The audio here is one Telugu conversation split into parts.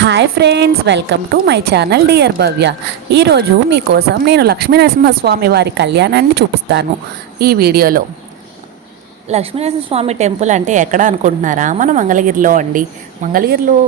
Hi friends welcome to my channel dear Bhavya ఈరోజు మీకోసం నేను లక్ష్మీనరసింహస్వామి వారి కళ్యాణాన్ని చూపిస్తాను. ఈ వీడియోలో లక్ష్మీనరసింహస్వామి టెంపుల్ అంటే ఎక్కడ అనుకుంటున్నారా? మన మంగళగిరిలో అండి. మంగళగిరిలో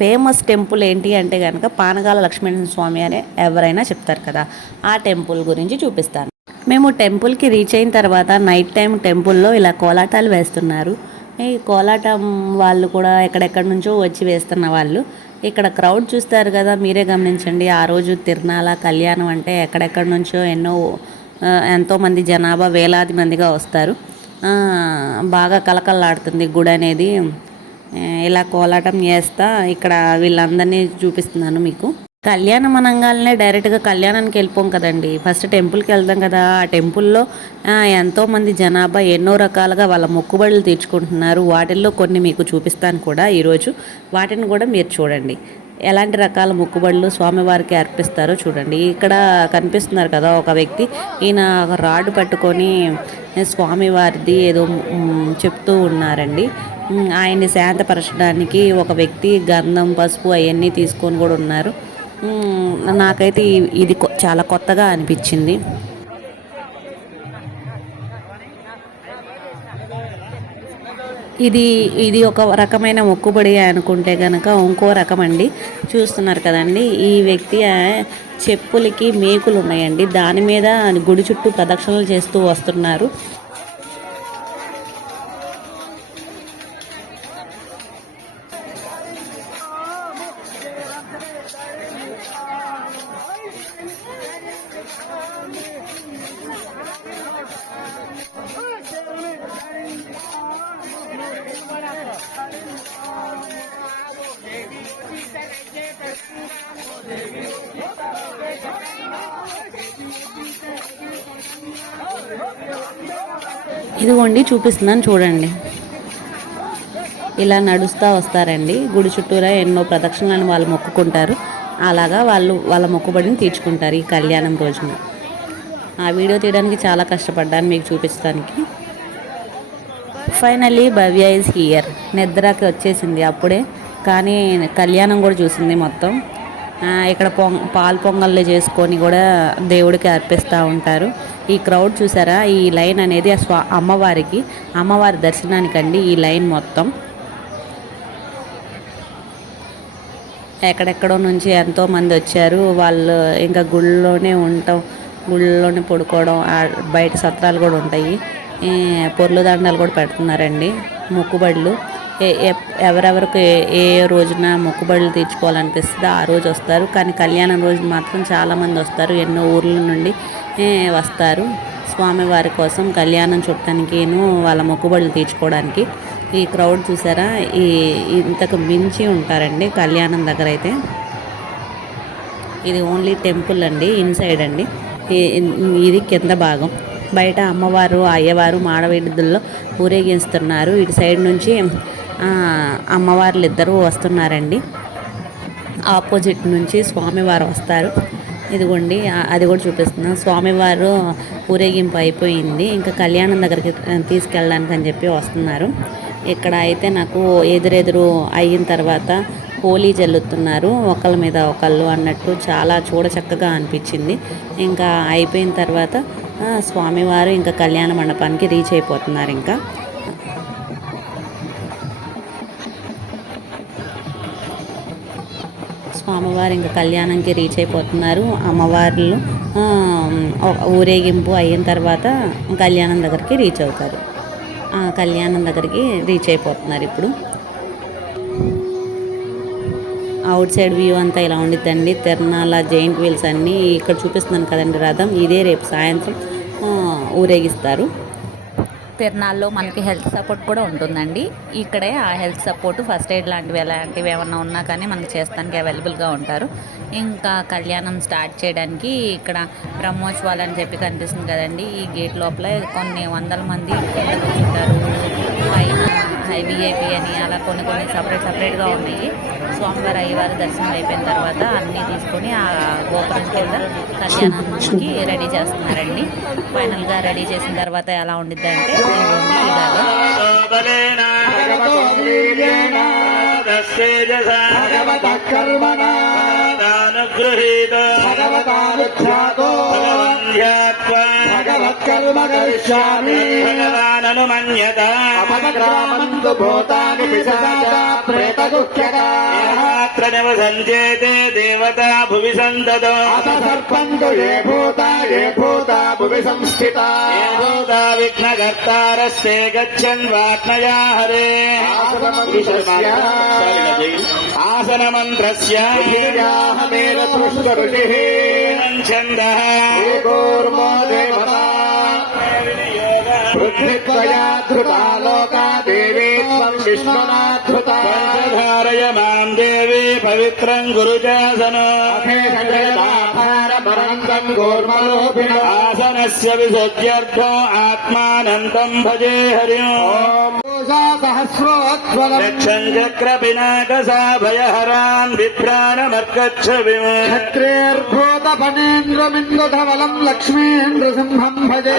ఫేమస్ టెంపుల్ ఏంటి అంటే కనుక పానగాల లక్ష్మీనరసింహస్వామి అనే ఎవరైనా చెప్తారు కదా. ఆ టెంపుల్ గురించి చూపిస్తాను. మేము టెంపుల్కి రీచ్ అయిన తర్వాత నైట్ టైం టెంపుల్లో ఇలా కోలాటాలు వేస్తున్నారు. ఈ కోలాటం వాళ్ళు కూడా ఎక్కడెక్కడి నుంచో వచ్చి వేస్తున్న వాళ్ళు ఇక్కడ క్రౌడ్ చూస్తారు కదా మీరే గమనించండి. ఆ రోజు తిరునాల కళ్యాణం అంటే ఎక్కడెక్కడి నుంచో ఎన్నో ఎంతోమంది జనాభా వేలాది మందిగా వస్తారు. బాగా కలకల్లాడుతుంది గుడి అనేది. ఇలా కోలాటం చేస్తా ఇక్కడ వీళ్ళందరినీ చూపిస్తున్నాను మీకు. కళ్యాణం అనగానే డైరెక్ట్గా కళ్యాణానికి వెళ్ళిపోం కదండి. ఫస్ట్ టెంపుల్కి వెళ్దాం కదా. ఆ టెంపుల్లో ఎంతోమంది జనాభా ఎన్నో రకాలుగా వాళ్ళ మొక్కుబడులు తీర్చుకుంటున్నారు. వాటిల్లో కొన్ని మీకు చూపిస్తాను కూడా ఈరోజు. వాటిని కూడా మీరు చూడండి. ఎలాంటి రకాల మొక్కుబడులు స్వామివారికి అర్పిస్తారో చూడండి. ఇక్కడ కనిపిస్తున్నారు కదా ఒక వ్యక్తి. ఈయన ఒక రాడ్ పట్టుకొని స్వామివారిది ఏదో చెప్తూ ఉన్నారండి. ఆయన్ని శాంతపరచడానికి ఒక వ్యక్తి గంధం పసుపు అవన్నీ తీసుకొని కూడా ఉన్నారు. నాకైతే ఇది కొ- చాలా కొత్తగా అనిపించింది. ఇది ఇది ఒక రకమైన మొక్కుబడి అనుకుంటే కనుక ఇంకో రకం అండి చూస్తున్నారు కదండి ఈ వ్యక్తి చెప్పులకి మేకులు ఉన్నాయండి దాని మీద గుడి చుట్టూ ప్రదక్షిణలు చేస్తూ వస్తున్నారు. ఇదిగోండి చూపిస్తున్నాను చూడండి. ఇలా నడుస్తూ వస్తారండి. గుడి చుట్టూరా ఎన్నో ప్రదక్షిణలను వాళ్ళు మొక్కుకుంటారు. అలాగా వాళ్ళు వాళ్ళ మొక్కుబడిని తీర్చుకుంటారు ఈ కళ్యాణం రోజున. ఆ వీడియో తీయడానికి చాలా కష్టపడ్డాను మీకు చూపించడానికి. ఫైనలీ భవ్య ఇస్ హియర్ నిద్రకి వచ్చేసింది అప్పుడే. కానీ కళ్యాణం కూడా చూసింది మొత్తం. ఇక్కడ పొంగ పాలు పొంగళ్ళు చేసుకొని కూడా దేవుడికి అర్పిస్తూ ఉంటారు. ఈ క్రౌడ్ చూసారా? ఈ లైన్ అనేది ఆ స్వా అమ్మవారికి అమ్మవారి దర్శనానికండి ఈ లైన్ మొత్తం. ఎక్కడెక్కడో నుంచి ఎంతోమంది వచ్చారు. వాళ్ళు ఇంకా గుళ్ళోనే ఉండటం గుళ్ళోనే పడుకోవడం బయట సత్రాలు కూడా ఉంటాయి. పొర్లు దండాలు కూడా పెడుతున్నారండి. మొక్కుబడులు. ఎవరెవరికి ఏ- ఏ రోజున మొక్కుబడులు తీర్చుకోవాలనిపిస్తుందో ఆ రోజు వస్తారు. కానీ కళ్యాణం రోజు మాత్రం చాలామంది వస్తారు. ఎన్నో ఊర్ల నుండి వస్తారు. స్వామివారి కోసం కళ్యాణం చుట్టానికిను వాళ్ళ మొక్కుబడులు తీర్చుకోవడానికి. ఈ క్రౌడ్ చూసారా? ఈ ఇంతకు మించి ఉంటారండి కళ్యాణం దగ్గర అయితే. ఇది ఓన్లీ టెంపుల్ అండి ఇన్సైడ్ అండి. ఇది కింద భాగం. బయట అమ్మవారు అయ్యవారు మాడవీడుల్లో ఊరేగిస్తున్నారు ఇటు సైడ్ నుంచి అమ్మవార్లు ఇద్దరు వస్తున్నారండి. ఆపోజిట్ నుంచి స్వామివారు వస్తారు. ఇదిగోండి అది కూడా చూపిస్తున్నాను స్వామివారు ఊరేగింపు అయిపోయింది. ఇంకా కళ్యాణం దగ్గరికి తీసుకెళ్ళడానికి అని చెప్పి వస్తున్నారు. ఇక్కడ అయితే నాకు ఎదురెదురు అయిన తర్వాత హోలీ జల్లుతున్నారు. ఒకళ్ళ మీద ఒకళ్ళు అన్నట్టు చాలా చూడ చక్కగా అనిపించింది. ఇంకా అయిపోయిన తర్వాత స్వామివారు ఇంకా కళ్యాణ మండపానికి రీచ్ అయిపోతున్నారు ఇంకా. స్వామివారు ఇంకా కళ్యాణంకి రీచ్ అయిపోతున్నారు. అమ్మవార్లు ఊరేగింపు అయిన తర్వాత కళ్యాణం దగ్గరికి రీచ్ అవుతారు. కళ్యాణం దగ్గరికి రీచ్ అయిపోతున్నారు ఇప్పుడు. అవుట్ సైడ్ వ్యూ అంతా ఇలా ఉండిద్దండి. తిరణాల జైంట్ వీల్స్ అన్నీ ఇక్కడ చూపిస్తున్నాను కదండి రథం. ఇదే రేపు సాయంత్రం ఊరేగిస్తారు. తిరణాల్లో మనకి హెల్త్ సపోర్ట్ కూడా ఉంటుందండి. ఇక్కడే ఆ హెల్త్ సపోర్ట్ ఫస్ట్ ఎయిడ్ లాంటివి ఎలాంటివి ఏమన్నా ఉన్నా కానీ మనకి చేస్తానికి అవైలబుల్గా ఉంటారు. ఇంకా కళ్యాణం స్టార్ట్ చేయడానికి ఇక్కడ బ్రహ్మోత్సవాలు అని చెప్పి కనిపిస్తుంది కదండి. ఈ గేట్ లోపల కొన్ని వందల మంది ఉంటారు. విఐపి అని అలా కొన్ని కొన్ని సపరేట్ సపరేట్గా ఉన్నాయి. స్వామివారి అయ్యవారి దర్శనం అయిపోయిన తర్వాత అన్నీ తీసుకొని ఆ గోపురం కింద కళ్యాణానికి రెడీ చేస్తున్నారండి. ఫైనల్గా రెడీ చేసిన తర్వాత ఎలా ఉండిద్ది అంటే బలేన భగవత్కర్మకరిష్యామి భగవానను మన్యత అపగ్రామంతు భూతాని పిశాచ ప్రేతగుహ్యగా యాత్ర నివసంచేతే దేవతా భువి సంతతో. అపసర్పంతు ఏ భూత ఏ భూత భువి సంస్థిత. ఏ భూత విఘ్నకర్తారస్తే గచ్చన్ వాత్మయా హరే. ఆసనమంత్రస్య. ఋషి. भुवि संस्थिता ये भूता विघ्नकर्तारस्ते गच्छन् वात्मया हरे आसनमन्त्रस्य ऋषिः पुष्कऋषिः छन्दः एकोर्मो देवता पृथ्वीत्वया धृता लोका देवी त्वम् विश्वना धृता धारय माम् देवी पवित्रम् गुरुजासन अथेषजयदाधारपरन्तम् कूर्मलोभिन आसनस्य विसर्ज्यर्थो आत्मानन्तम् भजे हरिम् ॐ पूषा सहस्रोज्ज्वलम् रक्षन् चक्रपिनाकसाभयहरान् बिभ्राणमर्कच्छ क्षत्रेर्भूतफणेन्द्रमिन्दुधवलम् लक्ष्मीन्द्रसिंहम् भजे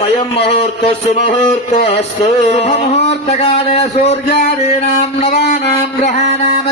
मयम् मुहूर्तस्तु मुहूर्तोऽस्तु शुभमुहूर्तकाले सूर्यादीनाम् नवानाम् ग्रहाणामत्यन्तहानुकूल्यता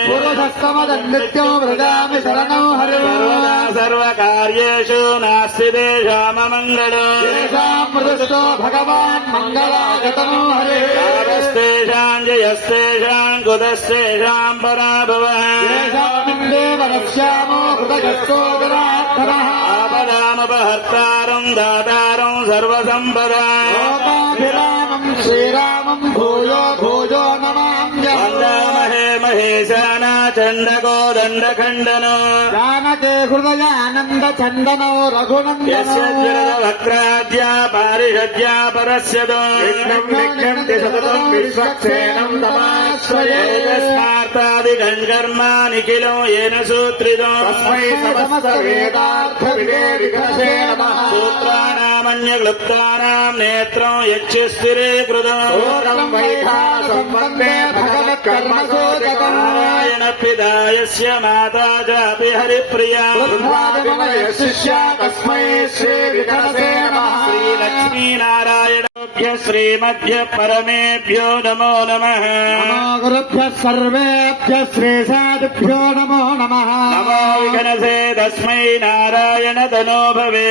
भाजनौ यत्र जायते पुरुषस्तमदन्नित्यौ व्रजामि शरणौ हरिः सर्वदा सर्वकार्येषु नास्ति तेषाममङ्गलो येषाम् मृदुस्तो भगवान् मङ्गलागतनो हरिः तावस्तेषाम् जयस्तेषाम् कुतस्तेषाम् पराभवः येषामिन्देव नश्यामो हृदयस्थो विरात्तरः आपदामपहर्तारम् दातारम् सर्वसम्पदा శ్రీరామం శ్రీరామం భూయో భూజో నమాహే మహేశానా చండకో దండఖండనో. జానకే హృదయానంద చందనో రఘునంద్రాద్యా పారిషద్యా పరస్యదో. సతతం విశ్వక్షేణం ఏన సూత్రిదో. తస్మై సుబ్రహ్మణ్యక్లుప్తానాం నేత్రం యక్షిస్థిరే కృతం సంబంధే భగవత్కర్మసో నారాయణ పిదాయస్య మాతా జాపి హరిప్రియా శిష్యా తస్మై శ్రీ వికసే శ్రీలక్ష్మీనారాయణ శ్రీమధ్య పరమేభ్యో నమో నమ గురుభ్య సర్వేభ్య నమో నమో విఘనసే తస్మై నారాయణ తనో భవే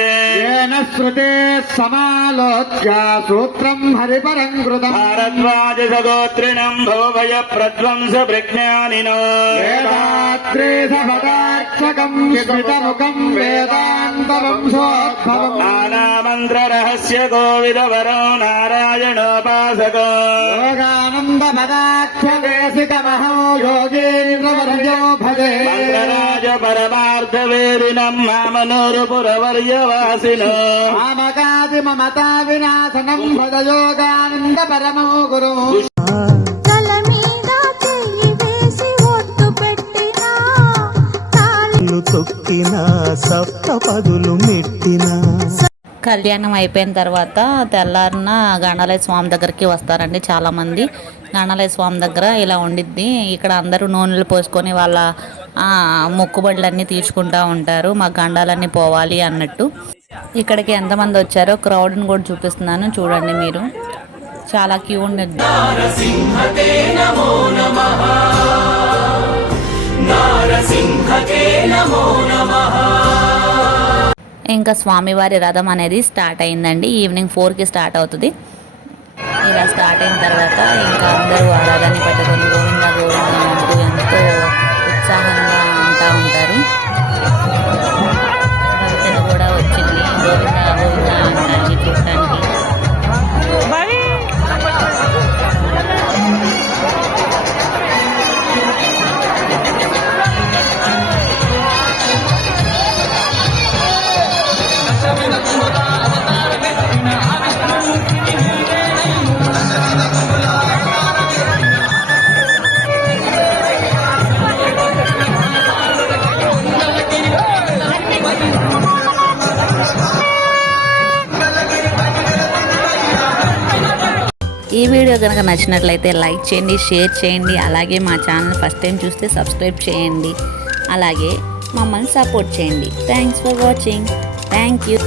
శ్రుతే సమాలోచ్య సూత్రం హరిపరం కృతం. భారద్వాజ సగోత్రిణం భోభయ ప్రధ్వంస ప్రజ్ఞానినో వేదాత్రేధపదార్చకం స్మితముఖం వేదాంతవంశోద్భవం నానామంత్ర రహస్య గోవిదవరో నారాయణోపాసకో. యోగానంద మహో యోగేంద్రవర్యో భజే. రాజ పరమార్థ వేదినం మామనోరు పురవర్యవాసినో మామక జగదాదిమతా వినాశనం హృదయోగానంద పరమో గురు. పదులు మెట్టిన కళ్యాణం అయిపోయిన తర్వాత తెల్లారిన గణాలయ స్వామి దగ్గరికి వస్తారండి చాలామంది. గణాలయ స్వామి దగ్గర ఇలా ఉండిద్ది. ఇక్కడ అందరూ నూనెలు పోసుకొని వాళ్ళ మొక్కుబడులన్నీ తీసుకుంటా ఉంటారు. మా గండాలన్నీ పోవాలి అన్నట్టు. ఇక్కడికి ఎంతమంది వచ్చారో క్రౌడ్ని కూడా చూపిస్తున్నాను. చూడండి మీరు. చాలా క్యూ ఉండిద్ది. ఇంకా స్వామివారి రథం అనేది స్టార్ట్ అయిందండి. ఈవినింగ్ ఫోర్కి స్టార్ట్ అవుతుంది. ఇలా స్టార్ట్ అయిన తర్వాత ఇంకా అందరూ ఆరాధాన్ని పట్టుకొని గోవింద గోవింద ఎంతో ఉత్సాహంగా ఉంటా ఉంటారు. and ఈ వీడియో కనుక నచ్చినట్లయితే లైక్ చేయండి షేర్ చేయండి. అలాగే మా ఛానల్ ఫస్ట్ టైం చూస్తే సబ్స్క్రైబ్ చేయండి. అలాగే మమ్మల్ని సపోర్ట్ చేయండి. Thanks for watching thank you